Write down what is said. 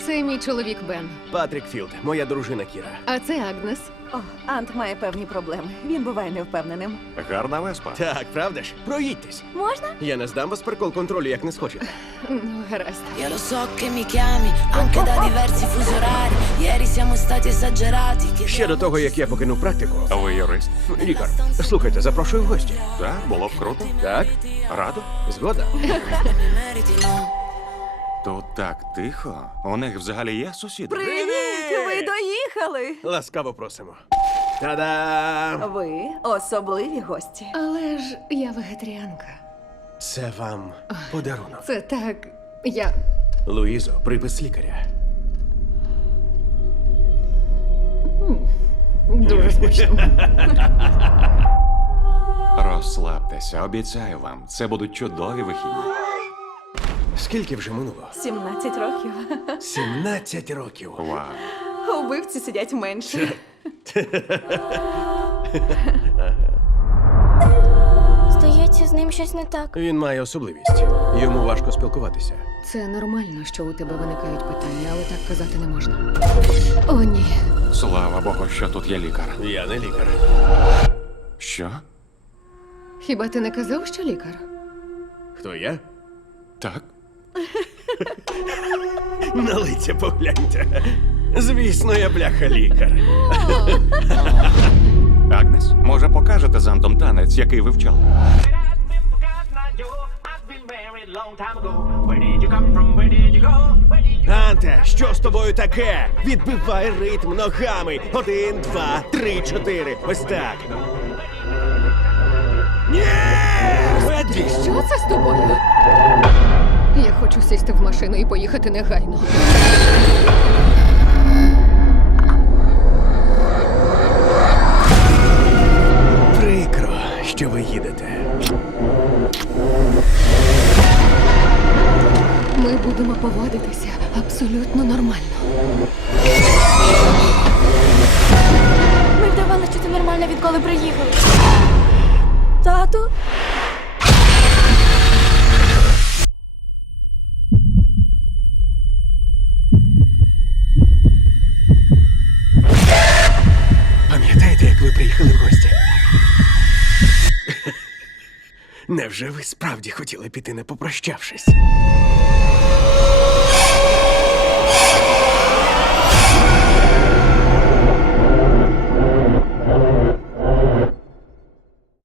Це мій чоловік Бен. Патрік Філд, моя дружина Кіра. А це Агнес. О, Ант має певні проблеми. Він буває невпевненим. Гарна веспа. Так, правда ж? Проїдьтесь. Можна? Я не здам вас прикол контролю, як не схочете. Ну, гаразд. Io lo so che mi chiami anche da diversi fusi orari. Ieri siamo stati esagerati. Ще до того, як я покинув практику. Ви юрист? Лікар, слухайте, запрошую в гості. Так, було б круто. Так? Радо? Згода? Meriti, no? Тут так тихо. У них взагалі є сусіди? Привіт! Ви доїхали! Ласкаво просимо. Та-дам! Ви особливі гості. Але ж я вегетаріанка. Це вам подарунок. Це так. Я. Луїзо, припис лікаря. Дуже смачно. Розслабтеся, обіцяю вам. Це будуть чудові вихідні. Скільки вже минуло? 17 років. 17 років. Вау. Убивці сидять менше. Здається, з ним щось не так. Він має особливість. Йому важко спілкуватися. Це нормально, що у тебе виникають питання, але так казати не можна. О, ні. Слава Богу, що тут є лікар. Я не лікар. Що? Хіба ти не казав, що лікар? Хто я? Так? На лиця погляньте. Звісно, я бляха лікар. Агнес, може покажете з Антом танець, який вивчали? Анте, що з тобою таке? Відбивай ритм ногами. 1, 2, 3, 4. Ось так. Ні! Веди! Що це з тобою? Я хочу сісти в машину і поїхати негайно. Прикро, що ви їдете. Ми будемо поводитися абсолютно нормально. Ми вдавали, що це нормально, відколи приїхали. Тату? Пам'ятаєте, як ви приїхали в гості? Невже ви справді хотіли піти, не попрощавшись?